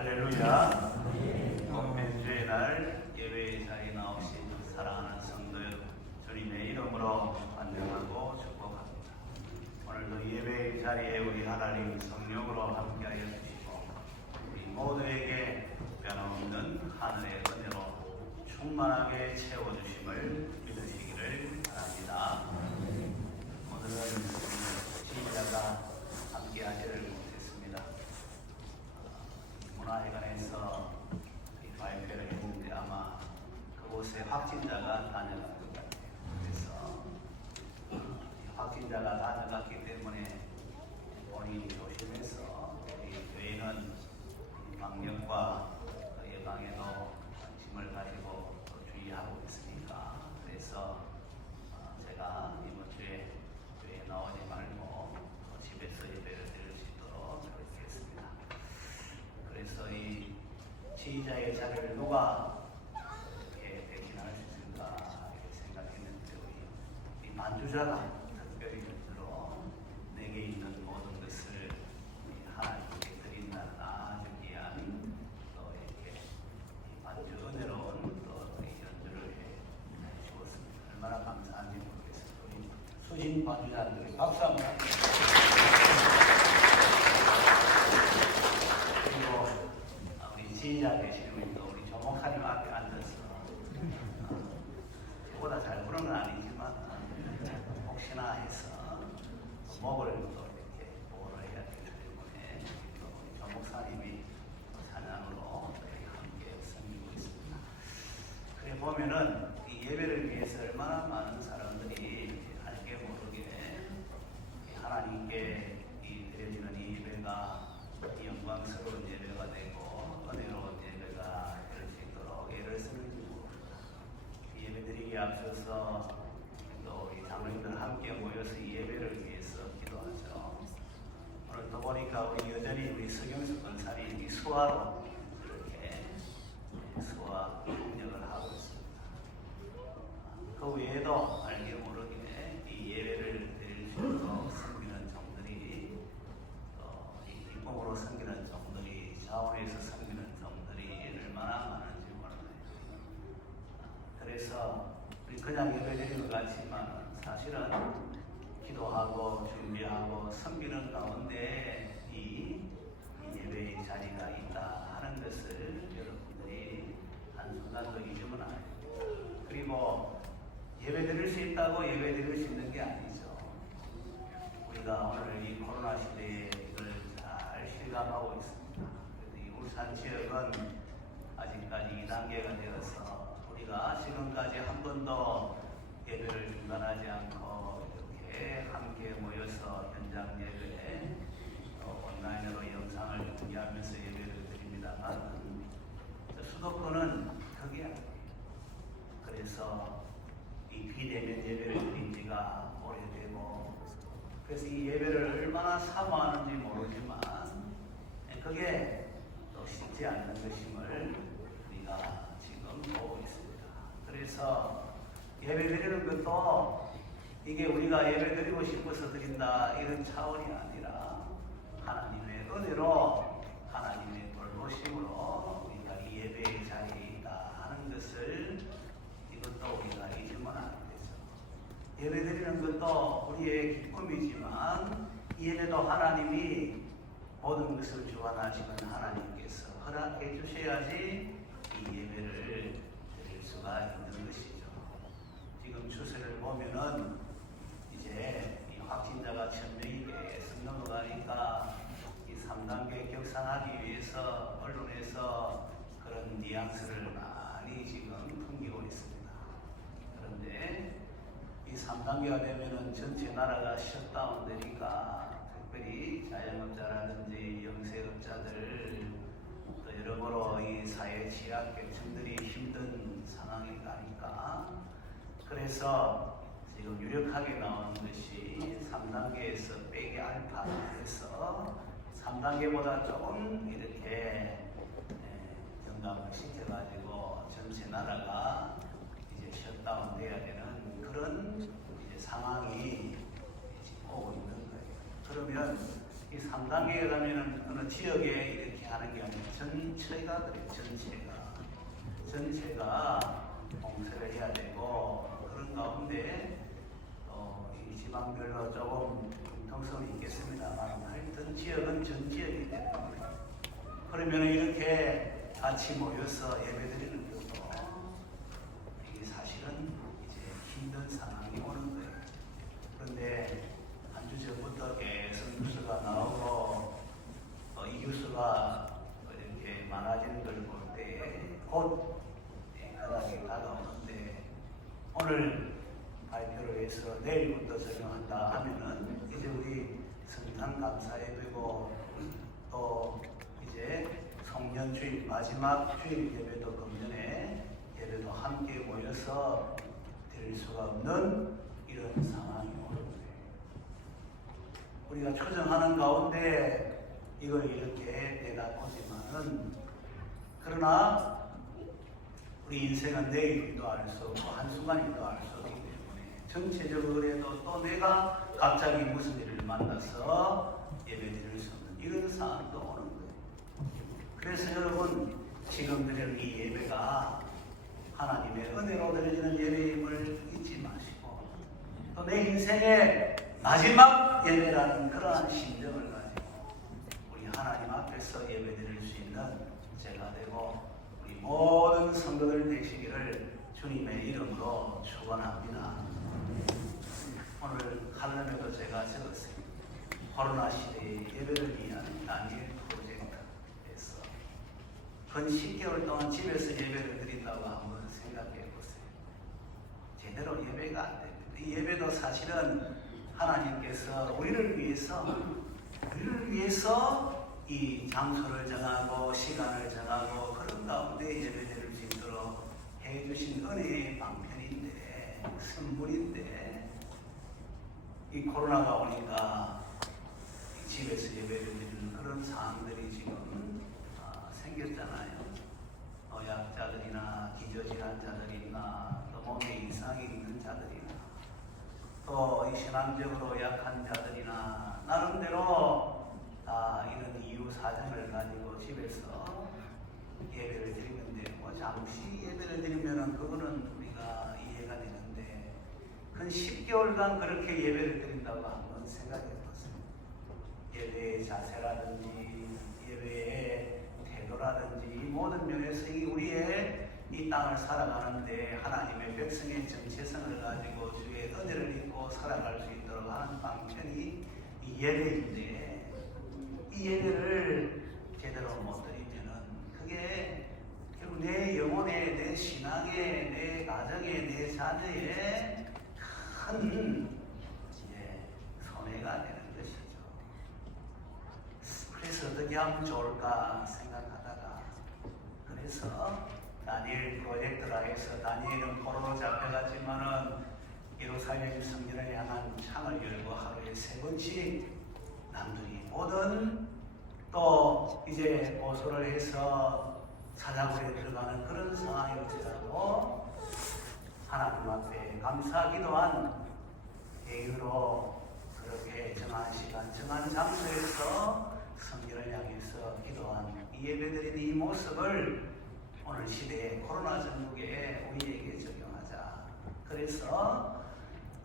할렐루야. 매주의 날 예배의 자리에 나오신 사랑하는 성도 여러분, 주님의 이름으로 환영하고 축복합니다. 오늘도 예배의 자리에 우리 하나님 성령으로 함께하여 주시고 우리 모두에게 변함없는 하늘의 은혜로 충만하게 채워주심을 믿으시기를 바랍니다. 오늘은 지휘자가 함께하지를 못했습니다. 문화회관에서 발표를 했는데 아마 그곳에 확진자가 다녀간 것 같아요. 그래서 확진자가 다녀갔기 때문에 본인이 조심해서 우리 교회는 방역과 예방에도 관심을 가지고 주의하고 있으니까 그래서 제가 이번 주에 교회에 나오지 말고 집에서 예배를 드릴 수 있도록 노력했습니다. 그래서 이 지휘자의 자리를 누가 이렇게 대신할 수 있을까 이렇게 생각했는데 우리 만주자가 특별히 연주로 내게 있는 모든 것을 하나님께 드린다는 아주 귀한 또 이렇게 아주 은혜로운 또 연주를 해 주었습니다. 얼마나 감사한지 모르겠습니다. 우리 수신 반주자들이 박수 한번 지휘자 되시는 우리 조 목사님 앞에 앉아서 저보다 잘 부르는 건 아니지만 혹시나 해서 목을 또 이렇게 보호를 해야 되기 때문에 우리 조 목사님이 찬양으로 함께 섬기고 있습니다. 그래 보면은 이 예배를 위해서 얼마나 많은 사람들이 알게 모르게 하나님께 드려지는 이 예배가 영광스러운 예배가 되고 은혜로운 예배가 될 수 있도록 애를 쓰는지 모릅니다. 예배드리기에 앞서서 또 우리 장로님들 함께 모여서 이 예배를 위해서 기도하죠. 오늘 또 보니까 우리 여전히 우리 서경수 권사님이 수화로 이렇게 수화 협력을 하고 있습니다. 그 외에도 알게 모르게 이 예배를 드릴 수 있도록 섬기는 종들이 이 기쁨으로 섬기는 종들이 자원에서 섬기는 종들이 얼마나 많은지 몰라요. 그래서 우리 그냥 예배드리는 것 같지만 사실은 기도하고 준비하고 섬기는 가운데 이 예배의 자리가 있다 하는 것을 여러분들이 한순간도 잊으면 안 돼요. 그리고 예배 드릴 수 있다고 예배 드릴 수 있는 게 아니죠. 우리가 오늘 이 코로나 시대에 이걸 잘 실감하고 있습니다. 그래서 이 울산 지역은 아직까지 2단계가 되어서 우리가 지금까지 한 번도 예배를 중단하지 않고 이렇게 함께 모여서 현장 예배에 온라인으로 영상을 공개하면서 예배를 드립니다만 수도권은 그게 아니에요. 그래서 이 비대면 예배를 드린 지가 오래되고 그래서 이 예배를 얼마나 사모하는지 모르지만 그게 또 쉽지 않는 것임을 우리가 지금 보고 있습니다. 그래서 예배 드리는 것도 이게 우리가 예배 드리고 싶어서 드린다 이런 차원이 아니라 하나님의 은혜로 하나님의 돌보심으로 우리가 이 예배의 자리에 있다 하는 것을 이것도 우리가 잊으면 안 되죠. 예배 드리는 것도 우리의 기쁨이지만 이 예배도 하나님이 모든 것을 주관하시는 하나님께서 허락해 주셔야지 이 예배를 드릴 수가 있는 것이죠. 지금 추세를 보면은 이제 이 확진자가 1000명이 계속 넘어가니까 이 3단계 격상하기 위해서 언론에서 그런 뉘앙스를 많이 지금 풍기고 있습니다. 그런데 이 3단계가 되면은 전체 나라가 셧다운 되니까 특별히 자영업자라든지 영세업자들 또 여러모로 이 사회 취약계층들이 힘든 상황이 가니까 그래서 지금 유력하게 나오는 것이 3단계에서 빼기 알파에서 3단계보다 조금 이렇게 경감을 시켜가지고 전체 나라가 이제 셧다운 돼야 되는 그런 이제 상황이 지금 오고 있는 거예요. 그러면 이 3단계에 가면은 어느 지역에 이렇게 하는 게 아니라 전 전체가 그래, 전체가 봉쇄를 해야 되고, 그런 가운데 이 지방별로 조금 융통성이 있겠습니다만 하여튼 지역은 전 지역이 되는 거예요. 그러면 이렇게 같이 모여서 예배드리는 것도 이게 사실은 이제 힘든 상황이 오는 거예요. 그런데 한 주 전부터 계속 뉴스가 나오고 이 뉴스가 이렇게 많아지는 걸 볼 때 곧 연락이 다가오는데, 오늘 발표를 해서 내일부터 적용한다 하면은 이제 우리 성탄 감사 예배고 또 이제 송년 주일 마지막 주일 예배도 금년에 예배도 함께 모여서 드릴 수가 없는 이런 상황이 오는 거예요. 우리가 초정하는 가운데 이걸 이렇게 내다보지만은, 그러나 우리 인생은 내일도 알 수 없고 한순간이도 알 수 없기 때문에 전체적으로 그래도 또 내가 갑자기 무슨 일을 만나서 예배드릴 수 없는 이런 상황도 오는 거예요. 그래서 여러분, 지금 드리는 이 예배가 하나님의 은혜로 드려지는 예배임을 잊지 마시고, 또 내 인생의 마지막 예배라는 그러한 심정을 가지고 우리 하나님 앞에서 예배드릴 수 있는 제가 되고 우리 모든 성도들 되시기를 주님의 이름으로 축원합니다. 오늘 칼럼에도 제가 적었어요. 코로나 시대의 예배를 위한 다니엘 프로젝트에서 근 10개월 동안 집에서 예배를 드린다고 한번 생각해 보세요. 제대로 예배가 안 됩니다. 이 예배도 사실은 하나님께서 우리를 위해서 이 장소를 정하고 시간을 정하고 그런 가운데 예배드릴 수 있도록 해주신 은혜의 방편인데, 선물인데, 이 코로나가 오니까 집에서 예배를 드리는 그런 상황들이 지금 생겼잖아요. 노약자들이나 기저질환자들이나 또 몸에 이상이 있는 자들이나 또 이 신앙적으로 약한 자들이나 나름대로 이런 이유 사정을 가지고 집에서 예배를 드리는데, 뭐 잠시 예배를 드리면은 그거는 우리가 이해가 되는데, 근 10개월간 그렇게 예배를 드린다고 한번 생각해 보세요. 예배의 자세라든지 예배의 태도라든지 이 모든 면에서 우리의 이 땅을 살아가는데 하나님의 백성의 정체성을 가지고 주의 은혜를 입고 살아갈 수 있도록 하는 방편이 이 예배인데, 이 예배를 제대로 못 드리면은 그게 결국 내 영혼에, 내 신앙에, 내 가정에, 내 자녀에 큰 손해가 되는 것이죠. 그래서 어떻게 하면 좋을까 생각하다가, 그래서 다니엘 프로젝트라 해서 다니엘은 포로로 잡혀갔지만은 예루살렘 성전을 향한 창을 열고 하루에 3번씩 남들이 보던, 또 이제 고소를 해서 사자굴에 들어가는 그런 상황일지라도 하나님 앞에 감사 기도한 예의로 그렇게 정한 시간, 정한 장소에서 성전을 향해서 기도한 이 예배드리는 이 모습을 오늘 시대의 코로나 전국에 우리에게 적용하자. 그래서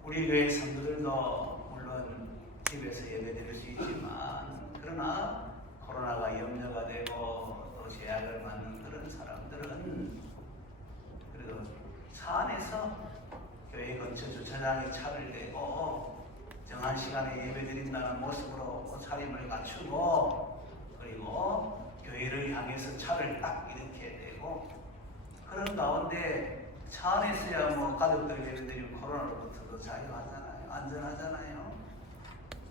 우리 교회 성도들도 물론 집에서 예배드릴 수 있지만, 그러나 코로나가 염려가 되고 또 제약을 받는 그런 사람들은 그래도 차 안에서 교회 근처 주차장에 차를 대고 정한 시간에 예배드린다는 모습으로 옷차림을 갖추고, 그리고 교회를 향해서 차를 딱 이렇게 대고, 그런 가운데 차 안에서야 뭐 가족들 예배드리면 코로나로부터도 자유하잖아요. 안전하잖아요.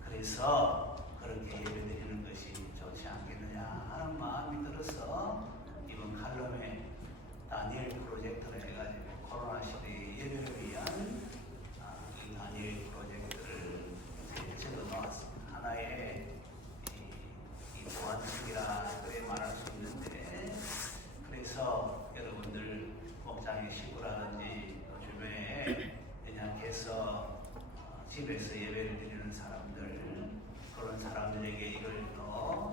그래서 그렇게 예배드리는 것이 좋지 않겠느냐 하는 마음이 들어서 이번 칼럼에 다니엘 프로젝트를 해가지고 코로나 시대의 예배를 위한 이 다니엘 프로젝트를 적어 놓았습니다. 하나의 이 보완책이라 그래 말할 수 있는데, 그래서 여러분들 목장의 식구라든지 또 주변에 연약해서 집에서 예배를 드리는 사람들, 그런 사람들에게 이걸 또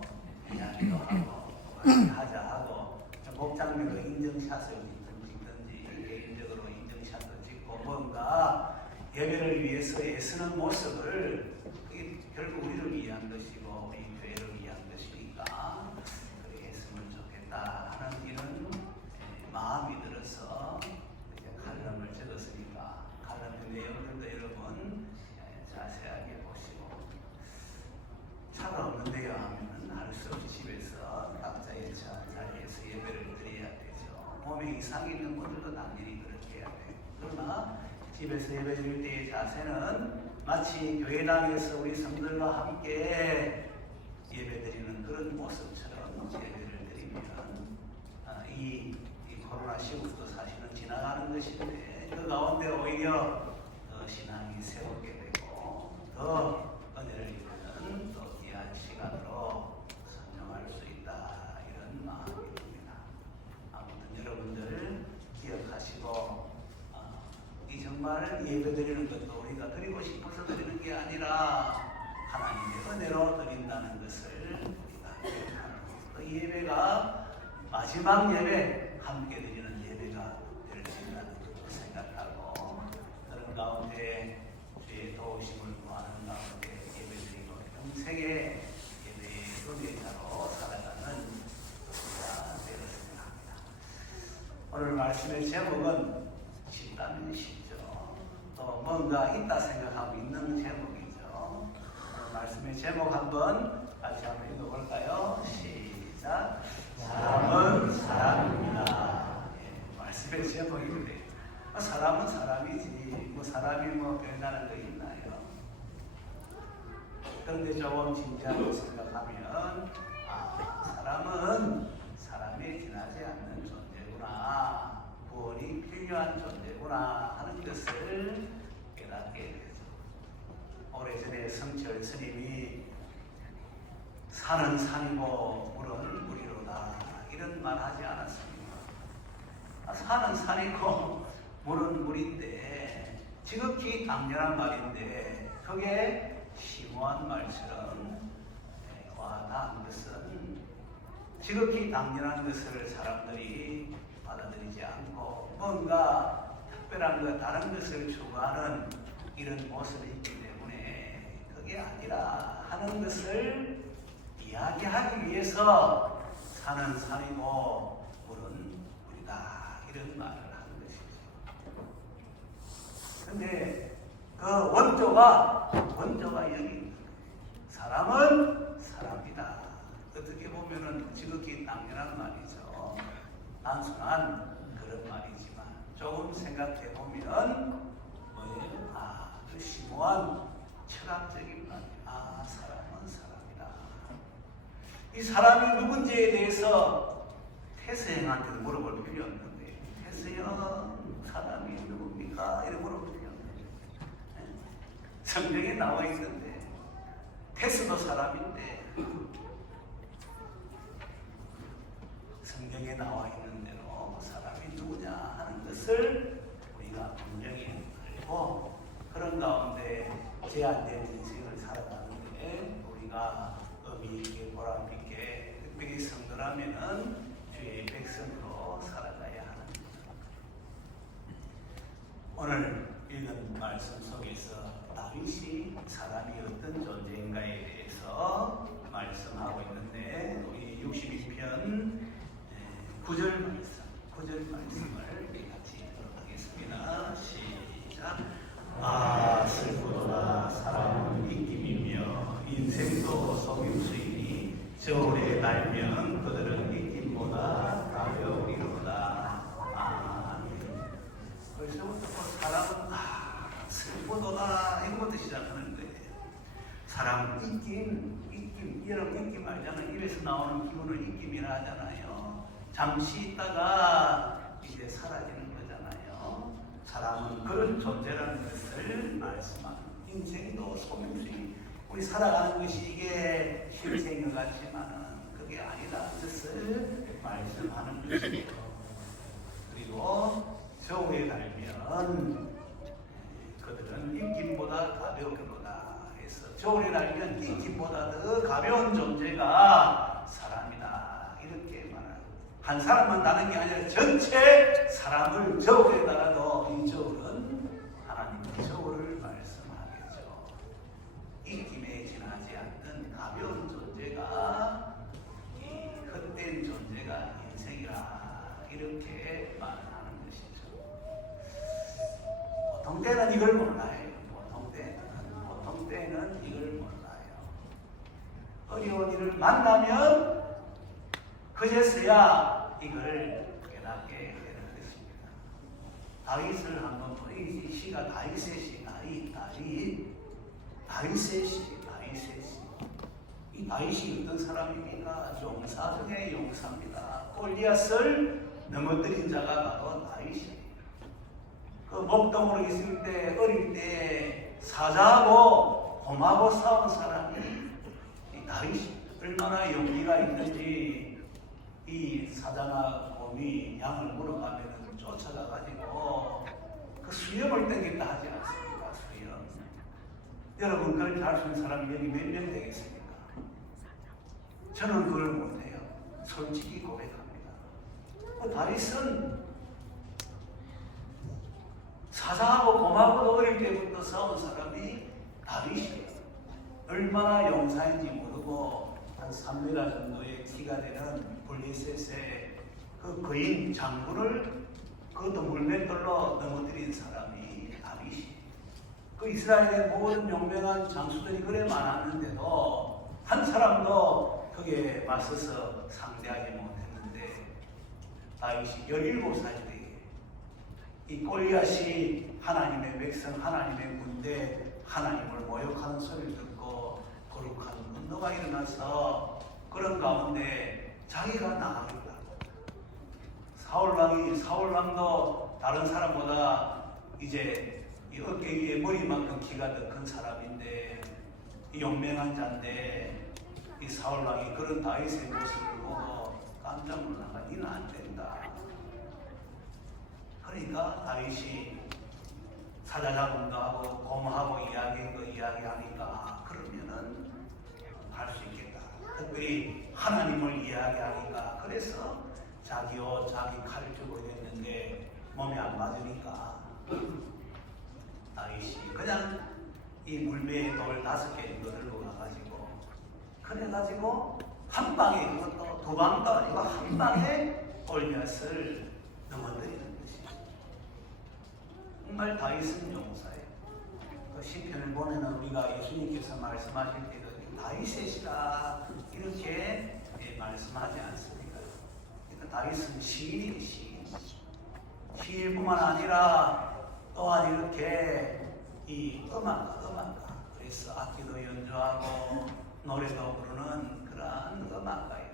이야기도 하고 하자 하고 목장면으로 인증샷을 찍든지 개인적으로 인증샷을 찍고 뭔가 예배를 위해서 애쓰는 모습을 그게 결국 우리를 위한 것이고 우리 교회를 위한 것이니까 그렇게 했으면 좋겠다 하는 이런 마음이 들어서 칼럼을 적었으니까 칼럼의 내용들도 여러분 자세하게 보시고 차가 없는데요 하면은 할 수 없이 집에서 각자의 자리에서 예배를 드려야 되죠. 몸에 이상이 있는 분들도 당연히 그렇게 해야 돼요. 그러나 집에서 예배 드릴 때의 자세는 마치 교회당에서 우리 성들과 함께 예배 드리는 그런 모습처럼 예배를 드리면 이 코로나 시국도 사실은 지나가는 것인데 그 가운데 오히려 더 신앙이 새롭게 되고 더 은혜를 입는 또 귀한 시간으로 선정할 수 있다 이런 마음이 듭니다. 아무튼 여러분들 기억하시고 이 정말 예배드리는 것도 우리가 드리고 싶어서 드리는 게 아니라 하나님의 은혜로 드린다는 것을 우리가 기억하는 그 예배가 마지막 예배 함께 드리는 예배가 될 수 있다는 것도 생각하고 그런 가운데 주의 도우심을 구하는 가운데 예배드리고 평생의 예배의 은혜자로 살아가는 우리가 되었으면 합니다. 오늘 말씀의 제목은 쉽다면 쉽죠. 또 뭔가 있다 생각하고 있는 제목이죠. 오늘 말씀의 제목 한번 같이 한번 읽어볼까요? 시작. 사람은 사람입니다. 말씀의 제목인데 사람은 사람이지 뭐 사람이 뭐 별다른 거 있나요? 그런데 조금 진지하게 생각하면 사람은 사람이 지나지 않는 존재구나, 구원이 필요한 존재구나 하는 것을 깨닫게 되죠. 오래전에 성철 스님이 산은 산이고 물은 물이로다 이런 말 하지 않았습니까? 산은 산이고 물은 물인데 지극히 당연한 말인데 그게 심오한 말처럼 와닿은 것은 지극히 당연한 것을 사람들이 받아들이지 않고 뭔가 특별한 것 다른 것을 추구하는 이런 모습이 있기 때문에 그게 아니라 하는 것을 이야기하기 위해서 산은 산이고 물은 물이다 이런 말을 하는 것이죠. 근데 그 원조가 여기 있는 거예요. 사람은 사람이다. 어떻게 보면은 지극히 당연한 말이죠. 단순한 그런 말이지만 조금 생각해 보면 뭐예요? 그 심오한 철학적인 말. 사람은 사람이다. 이 사람이 누군지에 대해서 태스형한테 물어볼 필요 없는데 태스형 사람이 누굽니까? 이렇게 물어볼 필요 없는데 성경에 나와 있는데 태스도 사람인데 성경에 나와 있는 대로 사람이 누구냐 하는 것을 우리가 분명히 알고 그런 가운데 제한된 인생을 살아가는데 우리가 의미 있게 보람 있게 특별히 성도라면은 주의 백성으로 살아가야 하는 거죠. 오늘 읽은 말씀 속에서 다윗이 사람이 어떤 존재인가에 대해서 말씀하고 있는데 우리 62편 9절 말씀을 우리 같이 읽도록 하겠습니다. 시작. 슬프도다 사람은 입김이며 인생도 속임수이니 저울에 달면 그들은 입김보다 가벼우리로다. 벌써부터 사람은 슬프도다 이것부터 시작하는 거예요. 사람은 입김 여러분 입김 알잖아요. 입에서 나오는 기분을 입김이라 하잖아요. 잠시 있다가 이제 사라지는 거잖아요. 사람은 그런 존재라는 것을 말씀하는 인생도 속임수이 우리 살아가는 것이 이게 실생인 것 같지만은 그게 아니라는 것을 말씀하는 것이죠. 그리고 저울에 달면 그들은 입김보다 가벼우리로다 해서 저울에 달면 입김보다 더 가벼운 존재가 사람이다 이렇게 말하고 한 사람만 다는 게 아니라 전체 사람을 저울에다가도 이 저울은 하나님의 저울을 말씀하겠죠. 입김에 지나지 않는 가벼운 존재가 이 헛된 존재가 인생이라 이렇게 말하는 것이죠. 보통 때는 이걸 몰라요. 보통 때는 이걸 몰라요. 어려운 일을 만나면 그제서야 이걸 깨닫게 되는 것입니다. 다윗을 한번 이 시가 다윗의 시, 다윗의 시. 이 다윗이 어떤 사람입니까? 용사 중에 용사입니다. 골리앗을 넘어뜨린 자가 바로 다윗입니다. 그 목동으로 있을 때 어릴 때 사자하고 곰하고 싸운 사람이 이 다윗이 얼마나 용기가 있는지 이 사자나 곰이 양을 물어가면 쫓아가가지고 그 수염을 땡긴다 하지 않습니까? 수염. 여러분 그렇게 할 수 있는 사람이 여기 몇 명 되겠습니까? 저는 그걸 못해요. 솔직히 고백합니다. 다윗은 사자하고 곰하고도 어릴 때부터 싸운 사람이 다윗이에요. 얼마나 용사인지 모르고 한 3m 정도의 키가 되는 블리셋의 그 거인 장군을 그것도 물맷돌로 넘어뜨린 사람이 다윗이. 그 이스라엘의 모든 용맹한 장수들이 그래 많았는데도 한 사람도 거기에 맞서서 상대하지 못했는데 다윗이 17살 때 이 골리앗이 하나님의 백성, 하나님의 군대, 하나님을 모욕하는 소리를 듣고 거룩한 분노가 일어나서 그런 가운데 자기가 나가겠다. 사울왕도 다른 사람보다 이제 이 어깨 위에 머리만큼 키가 더 큰 사람인데 이 용맹한 자인데 이 사울왕이 그런 다윗의 모습을 보고 깜짝 놀라가 니는 안 된다. 그러니까 다윗이 사자작음도 하고 곰하고 이야기하니까 그러면은 할 수 있겠다. 특별히 하나님을 이야기하니까 그래서 자기 옷, 자기 칼을 들고 있는데 몸에 안 맞으니까 다윗이 그냥 이 물배에 돌 5개 정도 들고 가가지고 그래가지고 한 방에 그것도 두 방도 아니고 한 방에 골리앗을 넘어뜨리는 것이죠. 정말 다윗은 용사예요. 그 시편을 보면은 우리가 예수님께서 말씀하실 때도 다윗의 시라 이렇게 말씀하지 않습니까? 그러니까 다윗은 시인뿐만 아니라 또한 이렇게 이 음악가 그래서 악기도 연주하고 노래도 부르는 그러한 음악가예요.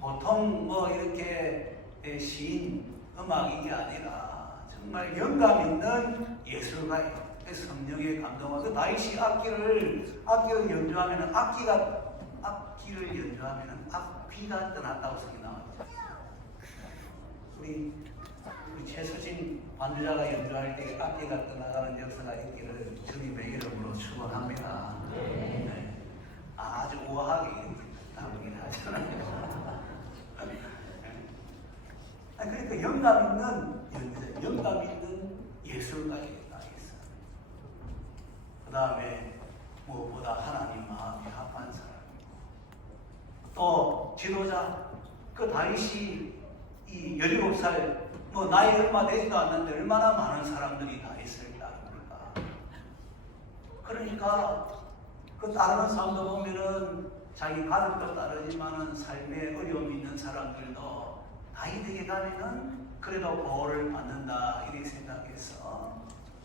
보통 뭐 이렇게 시인 음악이 아니라 정말 영감 있는 예술가예요. 성령의 감동과 그 다윗이 악기를 연주하면은 악기를 연주하면은 악귀가 떠났다고 성이 나왔죠. 우리 최수진 반주자가 연주할 때 악기가 떠나가는 역사가 있기를 주님의 이름으로 축원합니다. 네. 아주 우아하게 이렇게 나오긴 하잖아요. 그러니까 영감 있는 연주자, 영감 있는 예술가예요. 그 다음에 무엇보다 하나님 마음에 합한 사람이고 또 지도자 그 다윗이 이 17살 뭐 나이 얼마 되지도 않는데 얼마나 많은 사람들이 다윗을 따릅니까? 그러니까 그 따르는 사람도 보면은 자기 가족도 따르지만은 삶에 어려움이 있는 사람들도 다윗에게 가면은 그래도 보호를 받는다 이렇게 생각해서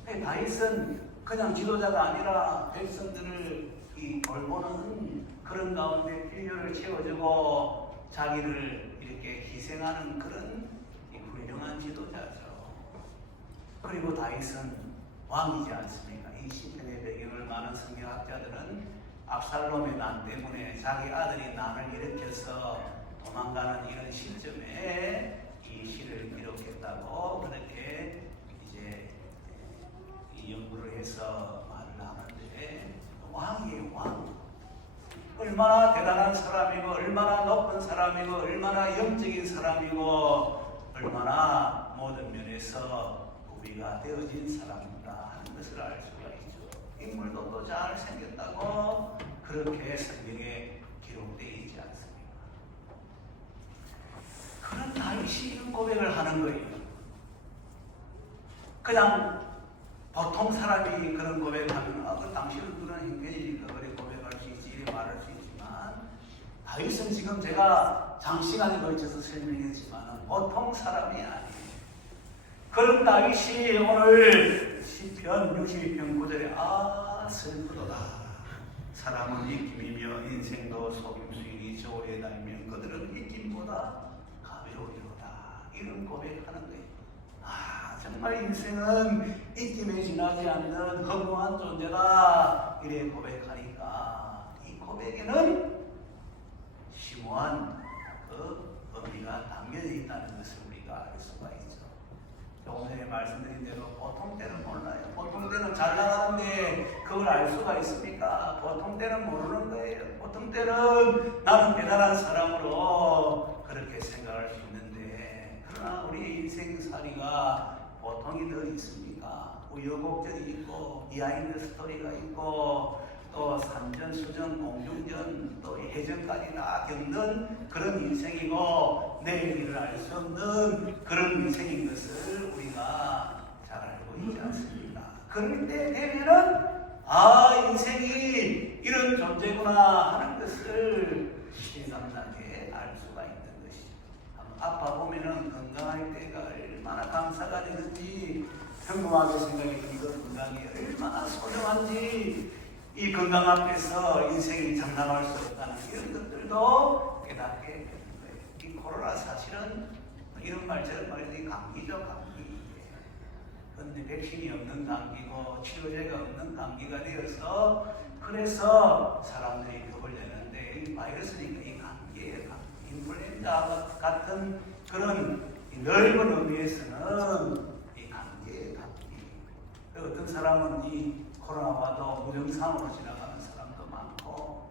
다윗은 그냥 지도자가 아니라 백성들을 이 돌보는 그런 가운데 필요를 채워주고 자기를 이렇게 희생하는 그런 훌륭한 지도자죠. 그리고 다윗은 왕이지 않습니까? 이 시편의 배경을 많은 성경학자들은 압살롬의 난 때문에 자기 아들이 난을 일으켜서 도망가는 이런 시점에 이 시를 기록했다고 그렇게 이제 연구를 해서 말을 하는데 왕이에요. 왕. 얼마나 대단한 사람이고 얼마나 높은 사람이고 얼마나 영적인 사람이고 얼마나 모든 면에서 구비가 되어진 사람이다 하는 것을 알 수가 있죠. 인물도 또 잘 생겼다고 그렇게 성경에 기록되어 있지 않습니까? 그런 다윗이 이런 고백을 하는 거예요. 그냥 보통 사람이 그런 고백하면 그 당신은 그런 행편이니까 그래 고백할 수 있지 이래 말할 수 있지만 다윗은 지금 제가 장시간에 걸쳐서 설명했지만 보통 사람이 아니에요. 그런 다윗이 오늘 시편 62편 9절에 슬프도다. 사람은 입김이며 인생도 속임수이니 저오에 달면 그들은 입김보다 가벼우리로다. 이런 고백하는 거예요. 정말 인생은 입김에 지나지 않는 허무한 존재다. 이래 고백하니까 이 고백에는 심오한 그 의미가 담겨져 있다는 것을 우리가 알 수가 있죠. 오늘 말씀드린 대로 보통 때는 몰라요. 보통 때는 잘 나가는데 그걸 알 수가 있습니까? 보통 때는 모르는 거예요. 보통 때는 나는 대단한 사람으로 그렇게 생각할 수 있는데 그러나 우리 인생살이가 보통이 더 있습니까? 우여곡절이 있고 비하인드 스토리가 있고 또 산전, 수전, 공중전 또 해전까지 다 겪는 그런 인생이고 내일을 알 수 없는 그런 인생인 것을 우리가 잘 알고 있지 않습니까? 그럴 때 되면은 인생이 이런 존재구나 하는 것을 실감나게 알 수가 있는 것이죠. 아파 보면은 건강할 때가 얼마나 감사가 되는지 평범하게 생각해 보니 그 건강이 얼마나 소중한지 이 건강 앞에서 인생이 장담할 수 없다는 이런 것들도 깨닫게 되는 거예요. 이 코로나 사실은 이런 말 저런 말이 감기죠, 감기. 그런데 백신이 없는 감기고 치료제가 없는 감기가 되어서 그래서 사람들이 겁을 내는데 이 바이러스니까 이 감기예요, 감기. 인플루엔자 같은 그런 넓은 의미에서는 이 감기예요, 감기. 어떤 사람은 이 코로나와도 무증상으로 지나가는 사람도 많고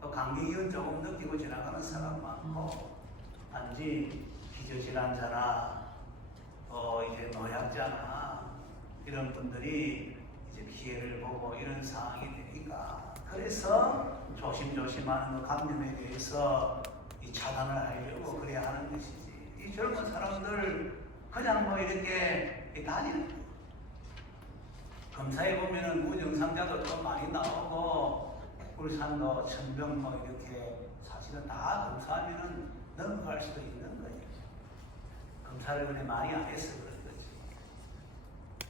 또 감기기운 조금 느끼고 지나가는 사람 많고 단지 기저질환자나 이제 노약자나 이런 분들이 이제 피해를 보고 이런 상황이 되니까 그래서 조심조심하는 그 감염에 대해서 이 차단을 하려고 그래야 하는 것이지 이 젊은 사람들 그냥 이렇게 다니는 거예요. 검사해 보면은 무증상자도 좀 많이 나오고 울산도 천병 이렇게 사실은 다 검사하면은 넘어갈 수도 있는 거예요. 검사를 그래 많이 안 해서 그런 거지.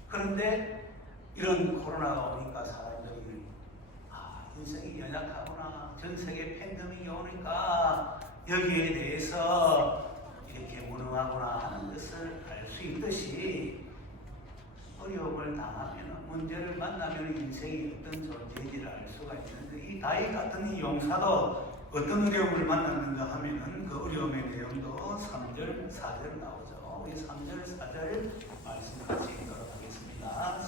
그런데 이런 코로나가 오니까 사람들이 인생이 연약하구나. 전 세계 팬데믹이 오니까 여기에 대해서 이렇게 무능하구나 하는 것을 알 수 있듯이 어려움을 당하면 문제를 만나면 인생이 어떤 존재인지를 알 수가 있는데 이 다윗 같은 이 용사도 어떤 어려움을 만났는가 하면은 그 어려움의 내용도 3절, 4절 나오죠. 우리 3절, 4절 말씀 같이 읽도록 하겠습니다.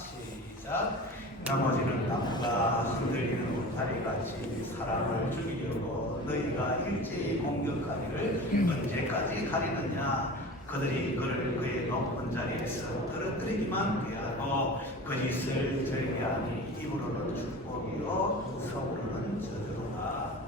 시작. 나머지는 나무가 흔들리는 울타리 같이 사람을 죽이려고 너희가 일제히 공격하기를 언제까지 하리느냐. 그들이 그를 그의 높은 자리에서 떨어뜨리기만 해하고 거짓을 절개하니 입으로는 축복이요 속으로는 저주로다.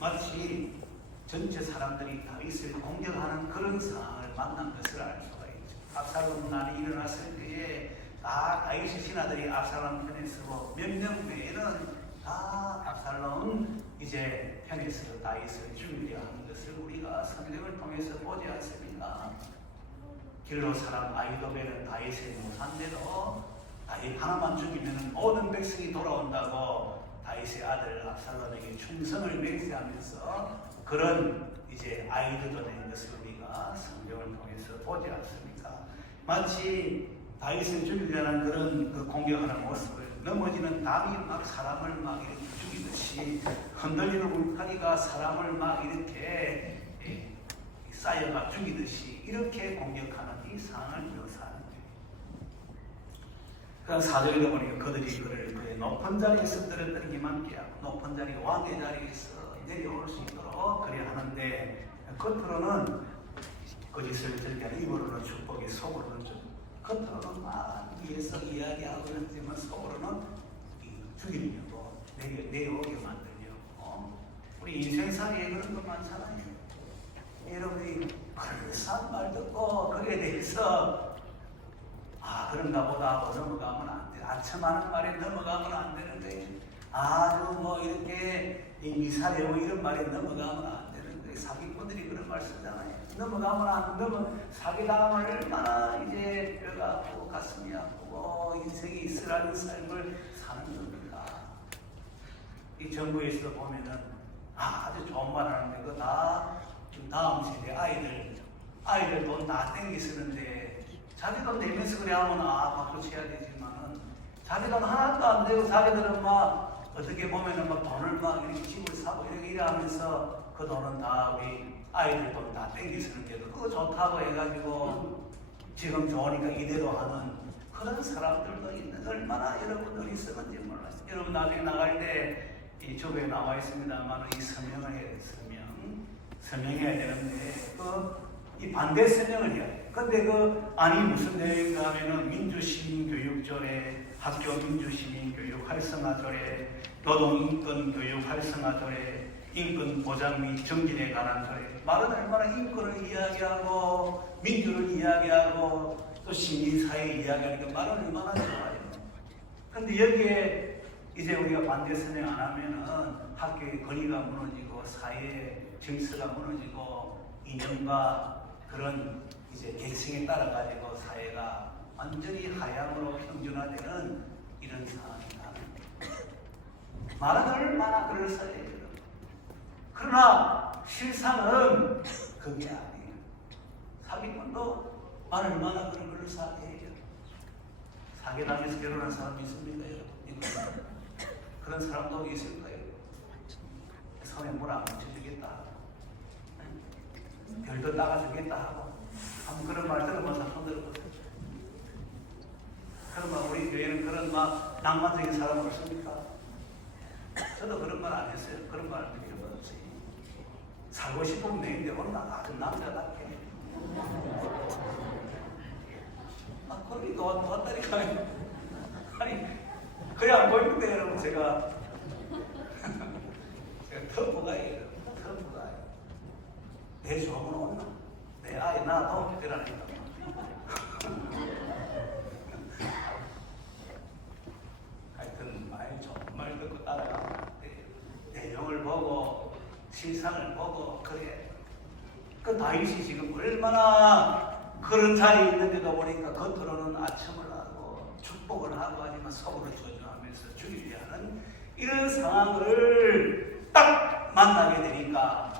마치 전체 사람들이 다윗을 공격하는 그런 상황을 만난 것을 알 수가 있죠. 압살롬 난이 일어났을 때에 다 다윗의 신하들이 압살롬 편에 서고 몇 명 외에는 다 압살롬 이제 편에 서 다윗을 죽이려 하는 것을 우리가 성경을 통해서 보지 않습니까? 길로 사람 아히도벨은 다윗의 모산대로 다윗 하나만 죽이면 모든 백성이 돌아온다고 다윗의 아들 압살롬에게 충성을 맹세하면서 그런 이제 아이들도 된 것을 우리가 성경을 통해서 보지 않습니까? 마치 다윗을 죽이려는 그런 그 공격하는 모습을 넘어지는 담이 막 사람을 막 이렇게 죽이듯이 흔들리는 울타리가 사람을 막 이렇게 쌓여가 죽이듯이 이렇게 공격하는 이 상황을 묘사하는 거예요. 그런 사정이다 보니까 그들이 그를 그의 높은 자리에서 떨어뜨리기만 피하고 높은 자리 왕의 자리에서 내려올 수 있도록 그래 하는데 겉으로는 거짓을 저렇게 하는 입으로는 축복이 속으로는 좀 겉으로는 막 위에서 이야기하고 그러지만 속으로는 죽이려고 내려오게 만들려고 우리 인생살이에 그런 거 많잖아요. 여러분이 그럴싸한 말 듣고 거기에 대해서 그런가 보다 하고 넘어가면 안 돼. 아첨하는 말에 넘어가면 안 되는데 아주 뭐 이렇게 미사리고 이런 말에 넘어가면 안 되는데 사기꾼들이 그런 말 쓰잖아요. 넘어가면 안 되면 사기당하면 얼마나 이제 뼈가 아프고 가슴이 아프고 인생이 쓰라린 삶을 사는 겁니다. 이 정부에서 보면은 아주 좋은 말 하는데 그 다음 세대 아이들 돈 다 땡기 쓰는데 자기 돈 내면서 그래 하면 박수 쳐야 되지만은 자기 돈 하나도 안 되고 자기들은 막 어떻게 보면은 막 돈을 막 이렇게 집을 사고 이렇게 하면서 그 돈은 다 우리 아이들 돈 다 땡기 쓰는데도 그거 좋다고 해가지고 지금 좋으니까 이대로 하는 그런 사람들도 있는 얼마나 여러분들이 쓰는지 몰라요. 여러분 나중에 나갈 때 이 주변에 나와 있습니다만 이 서명을 해야 돼요. 서명해야 되는데 이 반대 서명을 해야 돼요. 근데 아니 무슨 내용인가 하면은 민주시민교육조례, 학교 민주시민교육 활성화조례, 노동인권교육 활성화조례, 인권보장 및 정진에 관한 조례. 말은 얼마나 인권을 이야기하고 민주를 이야기하고 또 시민사회 이야기하니까 말은 얼마나 좋아요. 근데 여기에 이제 우리가 반대 서명 안 하면은 학교의 권위가 무너지고 사회의 질서가 무너지고 이념과 그런 이제 계층에 따라 가지고 사회가 완전히 하향으로 평준화되는 이런 상황이 나는 말은 얼마나 그럴싸해요. 그러나 실상은 그게 아니에요. 사기꾼도 말 얼마나 그럴싸하게 해요. 사기당해서 결혼한 사람이 있습니까, 여러분? 그런 사람도 있을 거예요. 손에 물 안 묻혀주겠다 하고 별도 따가주겠다 하고 한번 그런 말 들어보면서 손 들어보세요. 그러면 우리 교회는 그런 막 낭만적인 사람 없습니까? 저도 그런 말 안 했어요. 그런 말 필요가 없어요. 살고 싶으면 내인데 오늘 아주 남자답게 그렇게 도왔다니까. 아니 그래 안 보이는데 여러분 제가 터프가예요. 터프가예요. 내 조합은 없나? 내 아이 나도 그러니까. 하여튼 말 좋은 말 듣고 따라가. 내용을 보고 실상을 보고 그래. 그 다윗이 지금 얼마나 그런 자리에 있는데도 보니까 겉으로는 아첨을 하고 축복을 하고 하지만 속으로 저주하면서 죽이려 하는 이런 상황을 딱 만나게 되니까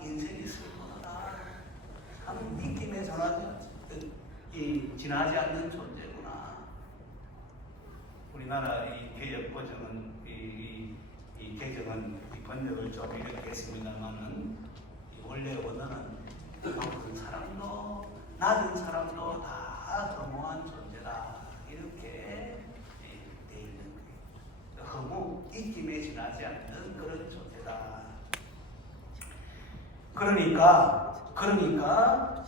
인생이 슬프구나. 참 느낌에 지나지 않는 존재구나. 우리나라 이 개혁 버전은 이 개정은 이 번역을 좀 이렇게 했습니다만은 원래 원어는 높은 사람도 낮은 사람도 다 허무한 존재다 이렇게 돼 있는 거예요. 허무 입김에 지나지 않는 그런 존재다. 그러니까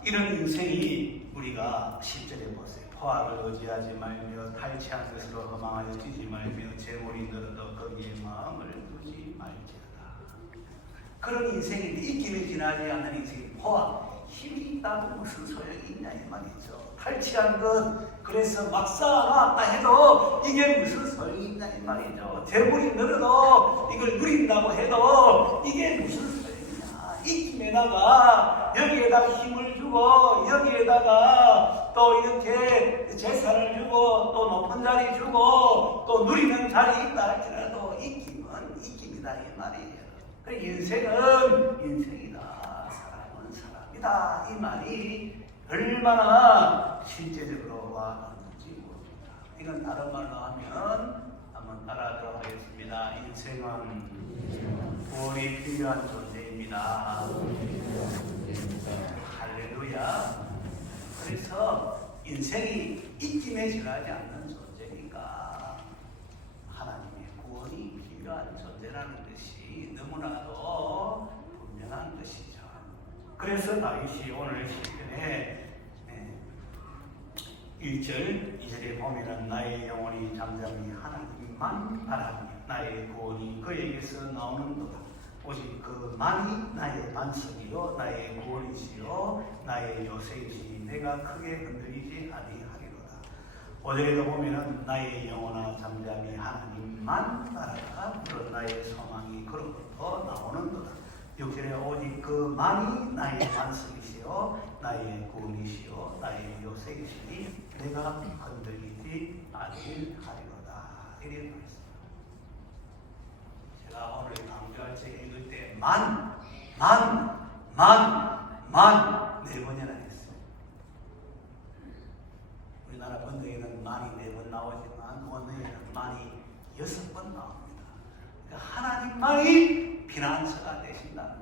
이런 인생이 우리가 10절에 보세요. 포악을 의지하지 말며 탈취한 것으로 허망하여 뛰지 말며 재물이 늘어도 거기에 마음을 두지 말지어다. 그런 인생이 입김에 지나지 않는 인생이 포악, 힘이 있다고 무슨 소용이 있냐 이 말이죠. 탈취한 것 그래서 막 쌓아놨다 해도 이게 무슨 소용이 있냐 이 말이죠. 재물이 늘어도 이걸 누린다고 해도 이게 무슨 소용이냐. 입김에다가 여기에다가 힘을 주고 여기에다가 또 이렇게 재산을 주고 또 높은 자리 주고 또 누리는 자리 있다 할지라도 입김은 입김이다 이 말이에요. 인생은 인생이다. 사람은 사람이다. 이 말이 얼마나 실제적으로 와닿는지 모릅니다. 이건 다른 말로 하면 한번 따라하도록 하겠습니다. 인생은 구원이 필요한 존재입니다. 할렐루야. 그래서 인생이 입김에 지나지 않는 존재. 중요한 존재라는 것이 너무나도 분명한 것이죠. 그래서 다윗이 오늘 시편에 1절, 2절에 보면은 나의 영혼이 잠잠히 하나님만 바라며 나의 구원이 그에게서 나오는도다. 오직 그만이 나의 반석이요 나의 구원이시요 나의 요새이시니 내가 크게 흔들리지 아니하리로다. 5절에도 보면은 나의 영혼아 잠잠히 하나님만 바라라. 물론 나의 소망이 그로부터 나오는도다. 6절에 오직 그만이 나의 반석이시요 나의 구원이시요 나의 요새이시니 내가 흔들리지 아니하리로다. 이런 말씀. 제가 오늘 강조할 책 읽을 때 네 번이나 했어요. 우리나라 번역에는 만이 4번 나오지만 원어에는 만이 6번 나옵니다. 그러니까 하나님만이 피난처가 되신다.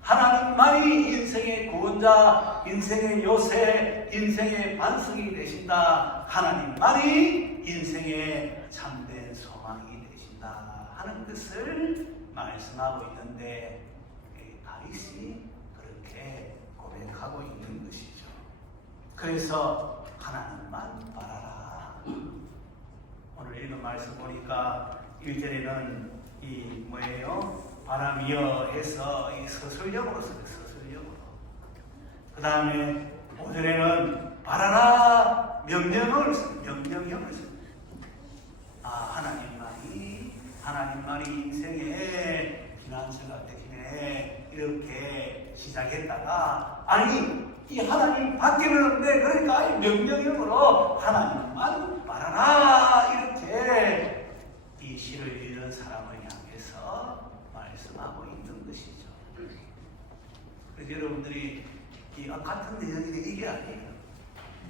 하나님만이 인생의 구원자, 인생의 요새, 인생의 반석이 되신다. 하나님만이 인생의 참된 소망이 되신다 하는 것을 말씀하고 있는데 다윗이 그렇게 고백하고 있는 것이죠. 그래서 하나님만 바라라. 오늘 읽은 말씀 보니까 1절에는 이 뭐예요? 바라며 해서 이 서술형으로 써요. 서술형으로. 그 다음에 5절에는 바라라 명령형을 써요. 명령형을 써요. 하나님만이 인생의 피난처가 되시네. 이렇게 시작했다가 아니 이 하나님 밖에는 없네. 그러니까 이 명령형으로 하나님만 바라라 이렇게 이 시를 읽는 사람을 향해서 말씀하고 있는 것이죠. 그래서 여러분들이 이 같은 내용인데 이게 아니에요.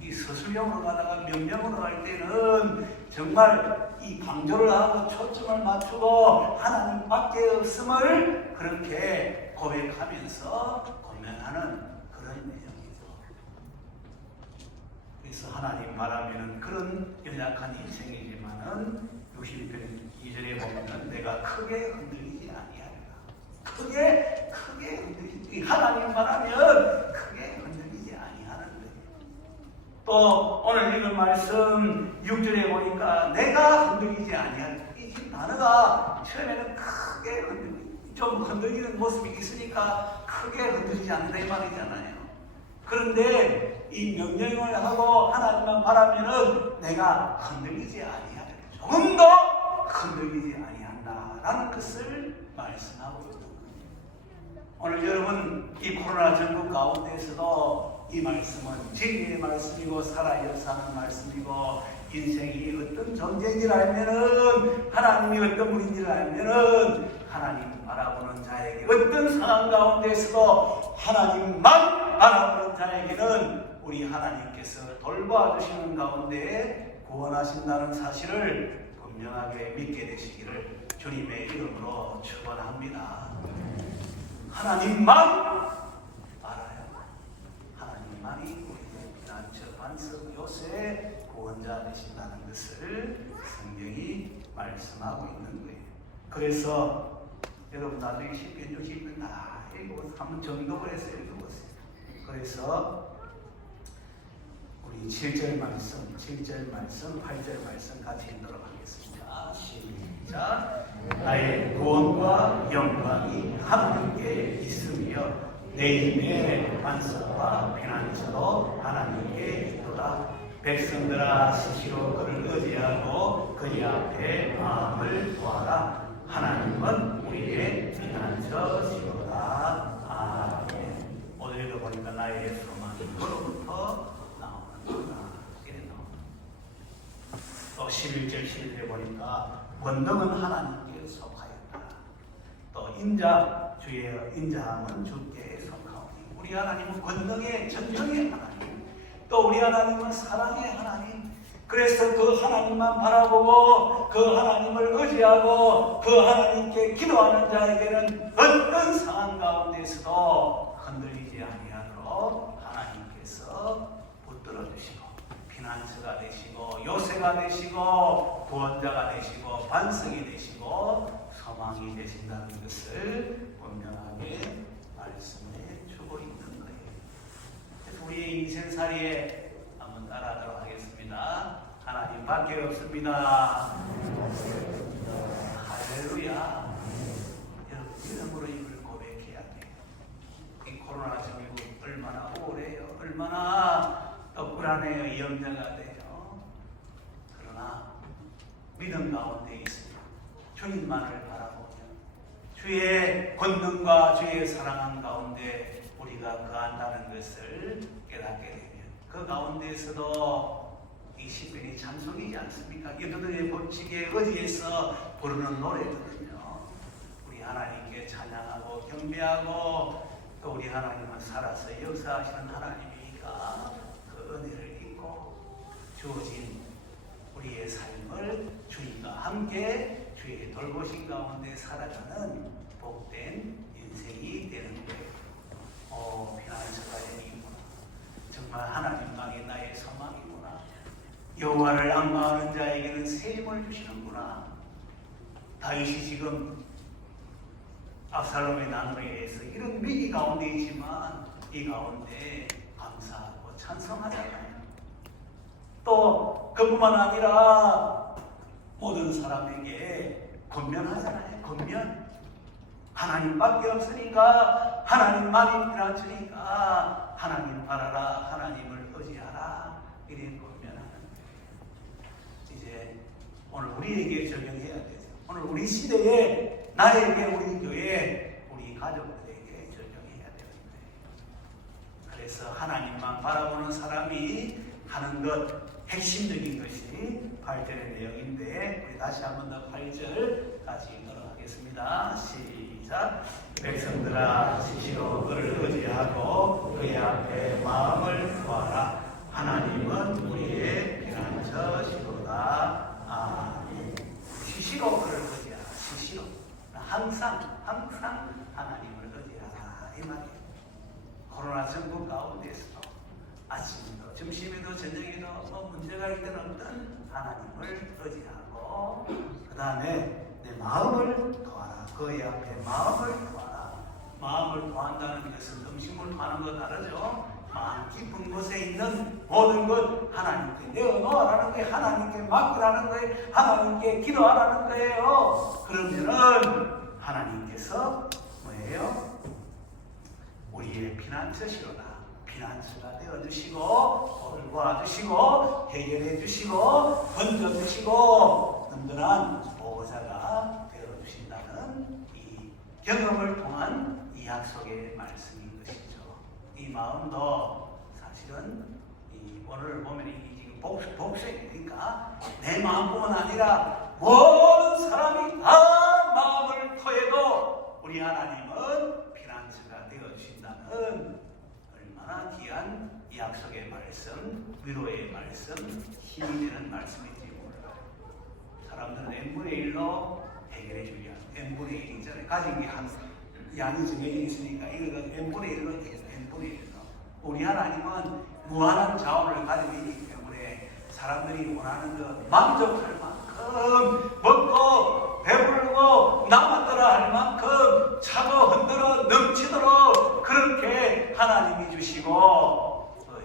이 서술형으로 가다가 명령으로 갈 때는 정말 이 강조를 하고 초점을 맞추고 하나님밖에 없음을 그렇게 고백하면서 고면하는 그런 내용이죠. 그래서 하나님 바라면은 그런 연약한 인생이지만은 62편 2절에 보면은 내가 크게 흔들리지 아니하리라. 크게 흔들리지. 하나님 바라면 크게 흔들리지 아니하는 거예요. 또 오늘 읽은 말씀 6절에 보니까 내가 흔들리지 아니하리라. 이 단어가 처음에는 크게 좀 흔들리는 모습이 있으니까 크게 흔들리지 않는다 이 말이잖아요. 그런데 이 명령을 하고 하나님만 바라면은 내가 흔들리지 아니하리라. 조금 더 흔들리지 아니한다라는 것을 말씀하고 있는 거예요. 오늘 여러분 이 코로나 전국 가운데서도 이 말씀은 진리의 말씀이고 살아있어 하는 말씀이고 인생이 어떤 존재인지를 알면은 하나님이 어떤 분인지를 알면은 하나님 바라보는 자에게 어떤 상황 가운데서도 하나님만 바라보는 자에게는 우리 하나님께서 돌봐주시는 가운데 구원하신다는 사실을 분명하게 믿게 되시기를 주님의 이름으로 축원합니다. 하나님만 알아요. 하나님만이 우리의 피난처 반석 요새 구원자 되신다는 것을 성경이 말씀하고 있는 거예요. 그래서 여러분 나중에 10편 60편 다 읽고 한번 정독을 해서 읽어보세요. 그래서 우리 7절 말씀, 8절 말씀 같이 읽도록 하겠습니다. 시작. 나의 구원과 영광이 하나님께 있으며 내 힘의 반석과 피난처도 하나님께 있도다. 백성들아 스스로 그를 의지하고 그의 앞에 마음을 구하라. 하나님은 우리의 피난처시로다. 아멘. 오늘도 보니까 나의 소망이 그로부터 나오는구나. 이래 나옵니다. 또 11절 11절에 보니까 권능은 하나님께 속하였다. 또 주의 인자함은 주께 속하오니. 우리 하나님은 권능의 전능의 하나님, 또 우리 하나님은 사랑의 하나님. 그래서 그 하나님만 바라보고 그 하나님을 의지하고 그 하나님께 기도하는 자에게는 어떤 상황 가운데서도 흔들리지 아니하도록 하나님께서 붙들어 주시고 피난처가 되시고 요새가 되시고 구원자가 되시고 반석이 되시고 사망이 되신다는 것을 분명하게 말씀해 주고 있는 거예요. 그래서 우리의 인생살이에 한번 따라하도록 하겠습니다. 하나님밖에 없습니다. 할렐루야. 여러분 믿음으로 이걸 고백해야 돼요. 이 코로나19 얼마나 오래요. 얼마나 억울하네요. 위험자가 돼요. 그러나 믿음 가운데 있습니다. 주님만을 바라보며 주의 권능과 주의 사랑한 가운데 우리가 거한다는 것을 깨닫게 되면 그 가운데에서도 이 시편이 찬송이지 않습니까? 이들의 법칙에 의지해서 부르는 노래거든요. 우리 하나님께 찬양하고 경배하고 또 우리 하나님은 살아서 역사하시는 하나님이니까 그 은혜를 잊고 주어진 우리의 삶을 주님과 함께 주의 돌보신 가운데 살아가는 복된 인생이 되는 거예요. 피난처가 되는구나. 정말 하나님만이 나의 소망이구나. 여호와를 앙망하는 자에게는 새 힘을 주시는구나. 다윗이 지금 압살롬의 난으로 인해서 이런 위기 가운데 있지만 이 가운데 감사하고 찬송하잖아요. 또 그뿐만 아니라 모든 사람에게 권면하잖아요. 권면. 하나님밖에 없으니까 하나님만이 피난처니까 하나님 바라라. 하나님을 의지하라. 이런 권면하는 거예요. 이제 오늘 우리에게 적용해야 되죠. 오늘 우리 시대에 나에게 우리 교회 우리 가족들에게 적용해야 되는 거예요. 그래서 하나님만 바라보는 사람이 하는 것 핵심적인 것이 8절의 내용인데 우리 다시 한 번 더 8절 같이 걸어가겠습니다. 시작. 백성들아 스스로 그를 의지하고 그의 앞에 마음을 구하라. 하나님은 우리의 피난처시로다. 아멘. 스스로 그를 의지하라. 스스로 항상 하나님을 의지하라 이 말이에요. 코로나 전국 가운데서 아침에도 점심에도 저녁에도 뭐 문제가 있든 없든 하나님을 의지하고 그 다음에 내 마음을 구하라. 그의 앞에 마음을 구하라. 마음을 구한다는 것은 음식물 구하는 거 다르죠. 마음 깊은 곳에 있는 모든 것 하나님께 내어놓으라는 거예요. 하나님께 맡기라는 거예요. 하나님께 기도하라는 거예요. 그러면은 하나님께서 뭐예요? 우리의 피난처시로다. 피난처가 되어주시고 도와주시고 해결해주시고 던져주시고 든든한 보호자가 되어주신다는 이 경험을 통한 이 약속의 말씀인 것이죠. 이 마음도 사실은 오늘 보면 이 지금 복수니까 내 마음뿐만 아니라 모든 사람이 다 마음을 토해도 우리 하나님은 피난처가 되어주신다는 얼마나 귀한 약속의 말씀, 위로의 말씀, 힘이 되는 말씀인지 몰라요. 사람들은 n분의 1로 해결해 주려. n분의 1이잖아요. 가진 게 한 양이 정해져 있으니까 이거는 n분의 1로 n분의 1로. 우리 하나님은 무한한 자원을 가지고 있기 때문에 사람들이 원하는 것 만족할 만큼 먹고 배부르고 남았더라 할 만큼 차고 흔들어 넘치도록 그렇게 하나님이 주시고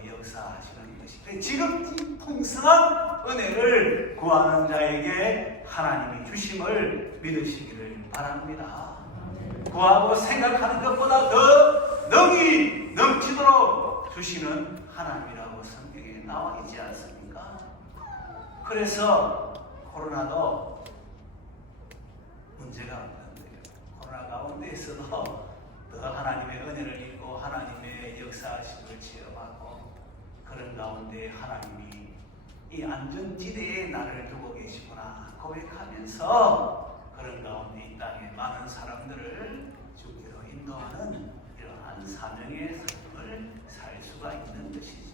역사하시는 것이 지금 풍성한 은혜를 구하는 자에게 하나님이 주심을 믿으시기를 바랍니다. 구하고 생각하는 것보다 더 능히 넘치도록 주시는 하나님이라고 성경에 나와 있지 않습니까? 그래서 코로나도 문제가 없는 거예요. 코로나 가운데에서도 더 하나님의 은혜를 입고 하나님의 역사하심을 체험하고 그런 가운데 하나님이 이 안전지대에 나를 두고 계시구나 고백하면서 그런 가운데 이 땅에 많은 사람들을 주께로 인도하는 이러한 사명의 삶을 살 수가 있는 것이죠.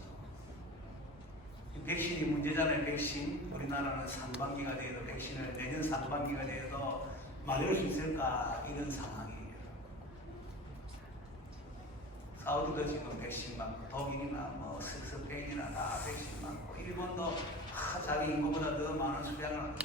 백신이 문제잖아요. 백신. 우리나라는 상반기가 돼도 백신을 내년 상반기가 돼도 맞을 수 있을까 이런 상황이에요. 사우디도 지금 백신 맞고 독일이나 뭐 스페인이나 다 백신 맞고 일본도 자기 인구보다 더 많은 수량을 하고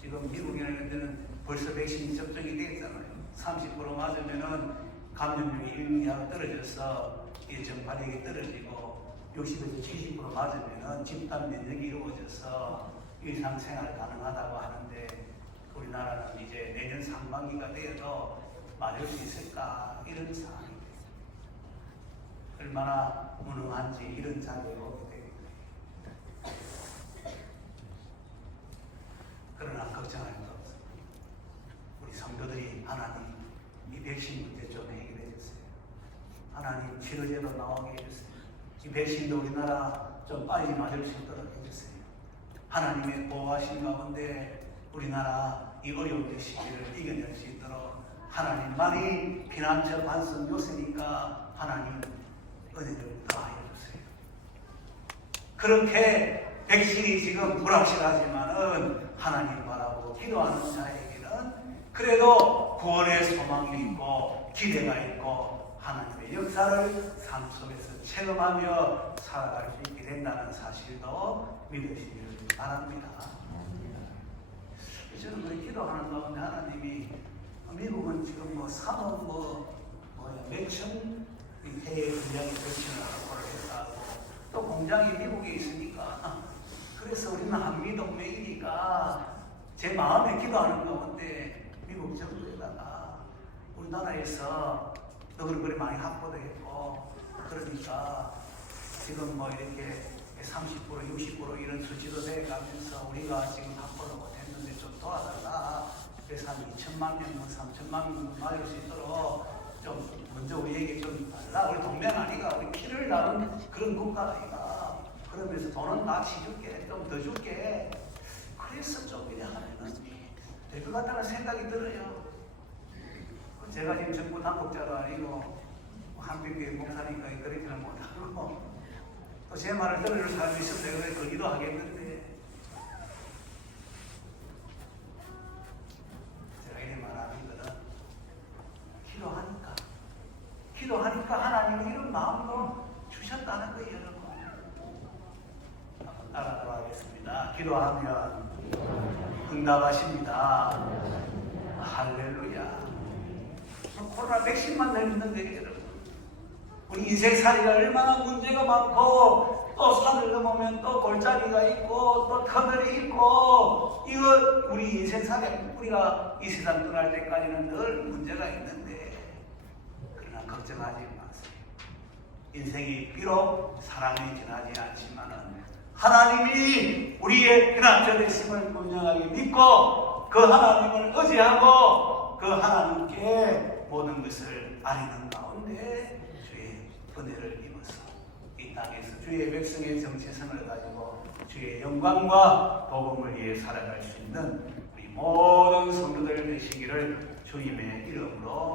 지금 미국이나 이런 데는 벌써 백신이 접종이 됐잖아요. 30% 맞으면은 감염력이 1 이하로 떨어져서 이 전파력이 떨어지고 60에서 70% 맞으면은 집단 면역이 이루어져서 일상생활 가능하다고 하는데 우리나라는 이제 내년 상반기가 되어도 맞을 수 있을까 이런 상황이 돼요. 얼마나 무능한지 이런 자리에 오게 됩니다. 그러나 걱정할 거 없습니다. 우리 성도들이 하나님 이 백신 문제 좀 해결해 주세요. 하나님 치료제도 나오게 해주세요. 이 백신도 우리나라 좀 빨리 맞을 수 있도록 해주세요. 하나님의 보호하신 가운데 우리나라 이 어려운 시기를 이겨낼 수 있도록 하나님만이 피난처 반석 요새니까 하나님 은혜를 더하여 주세요. 그렇게 백신이 지금 불확실하지만은 하나님 바라고 기도하는 자에게는 그래도 구원의 소망이 있고 기대가 있고 하나님의 역사를 삶 속에서 체험하며 살아갈 수 있게 된다는 사실도 믿으시기를 바랍니다. 저는 우리 기도하는 가운데 하나님이 미국은 지금 뭐 3억 몇천 해외 공장이 백신을 확보를 했다고 또 공장이 미국에 있으니까 그래서 우리는 한미동맹이니까 제 마음에 기도하는 가운데 미국 정부에다가 우리나라에서 너그러그리 많이 확보도 했고 그러니까 지금 뭐 이렇게 30% 60% 이런 수치도 돼가면서 우리가 지금 확보를 못했는데 좀 도와달라. 그래서 한 2천만 명, 3천만 명 맞을 수 있도록 좀 먼저 우리에게 좀 달라. 우리 동맹 아니가 우리 피를 나눈 그런 국가 아니가. 그러면서 돈은 다 치줄게, 좀 더 줄게. 그래서 좀 이래 하면은 될 것 같다는 생각이 들어요. 제가 지금 정부 당국자도 아니고 한국교회 목사니까 그렇게는 못하고 또 제 말을 들어줄 사람이 있으면 내가 그러기도 하겠는데 제가 이렇게 말하는 거는 기도하니까 하나님은 이런 마음으로 주셨다는 거예요. 여러분 한번 따라하도록 하겠습니다. 기도하면 응답하십니다. 할렐루야. 코로나 백신만 내리는데 여러분 우리 인생살이가 얼마나 문제가 많고 또 산을 넘으면 또 골짜기가 있고 또 터널이 있고 이거 우리 인생살이 우리가 이 세상 떠날 때까지는 늘 문제가 있는데 그러나 걱정하지 마세요. 인생이 비록 사랑이 지나지 않지만은 하나님이 우리의 피난처 되심을 분명하게 믿고 그 하나님을 의지하고 그 하나님께 모든 것을 아리는 가운데 주의 은혜를 입어서 이 땅에서 주의 백성의 정체성을 가지고 주의 영광과 복음을 위해 살아갈 수 있는 우리 모든 성도들 되시기를 주님의 이름으로